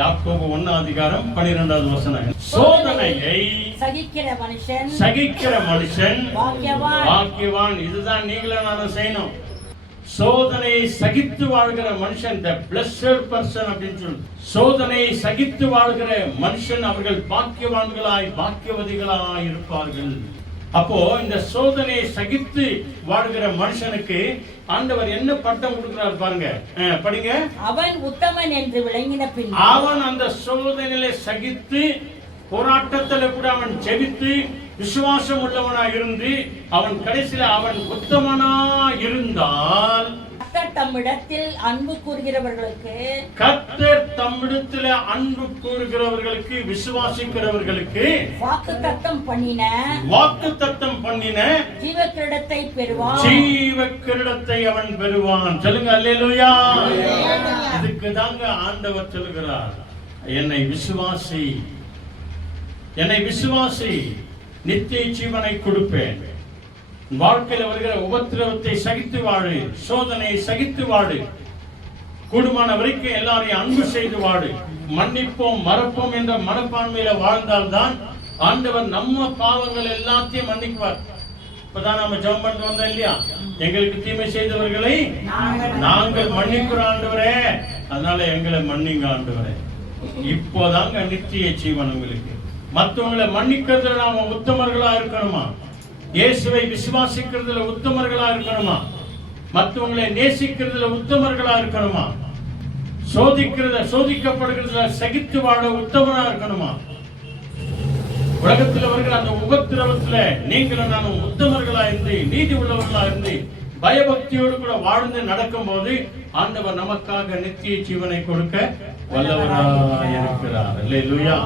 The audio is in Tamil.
யாக்கோபு 1:12 சோதனையை சகிக்கிற மனுஷன் பாக்கியவான். இதுதான் நீங்களும் நானும் செய்யணும். சோதனையை சகித்து வாழ்கிற மனுஷன் the blessed person அப்படின்னு சொல்லு. சோதனையை சகித்து வாழ்கிற மனுஷன் அவர்கள் பாக்கியவான்களாய் பாக்கியவதிகளாய் இருப்பார்கள். அப்போ இந்த சோதனையை சகித்து வாழ்கிற மனுஷனுக்கு ஆண்டவர் என்ன பட்டம் கொடுக்கிறார் பாருங்க, படிங்க. அவன் உத்தமன் என்று விளங்கின பின் அவன் அந்த சோதனையை சகித்து போராட்டத்தில் கூட அவன் ஜெபித்து விசுவாசம் உள்ளவனா இருந்து அவன் கடைசியில அவன் உத்தமனா இருந்தால் கர்த்தர் தம்மிடத்தில் அன்பு கூறுகிறவர்களுக்கு விசுவாசிக்கிறவர்களுக்கு வாக்குத்தத்தம் பண்ணின ஜீவக்கிரீடத்தை பெறுவான். ஜீவக்கிரீடத்தை அவன் பெறுவான். சொல்லுங்க அல்லேலூயா. இதுக்கு தாங்க ஆண்டவர் சொல்கிறார், என்னை விசுவாசி நித்திய ஜீவனை கொடுப்பேன். வாழ்க்கையில் வருகிற உபத்திரவத்தை சகித்து வாழு, சோதனையை சகித்து வாழு, கூடுமான வரைக்கும் எல்லாரையும் அன்பு செய்து வாழு, மன்னிப்போம் மறப்போம் என்ற மனப்பான்மையில வாழ்ந்தால்தான் ஆண்டவர் நம்ம பாவங்கள் எல்லாத்தையும் மன்னிக்குவார். இப்பதான் நம்ம ஜெபம் பண்ணிட்டு வந்தோம் இல்லையா, எங்களுக்கு தீமை செய்தவர்களை நாங்கள் மன்னிக்கிறோம் ஆண்டவரே, அதனால எங்களை மன்னிங்க ஆண்டவரே. இப்போதாங்க நித்திய ஜீவன் உங்களுக்கு. மற்றவங்களை மன்னிக்கிறதுல நாம உத்தமர்களா இருக்கணுமா? இயேசுவை விசுவாசிக்கிறதுல உத்தமர்களா இருக்கணுமா? மற்றவங்களை நேசிக்கிறதுல உத்தமர்களா இருக்கணுமா? சோதிக்கப்படுகிறதுல சகித்து வாழ உத்தமனா இருக்கணுமா? உலகத்தில் வருகிற அந்த உபத்திரவத்துல நீங்களும் நானும் உத்தமர்களா இருந்து நீதி உள்ளவர்களா இருந்து பயபக்தியோடு கூட வாழ்ந்து நடக்கும் போது ஆண்டவர் நமக்காக நித்திய ஜீவனை கொடுக்க வல்லவராய் இருக்கிறார். அல்லேலூயா.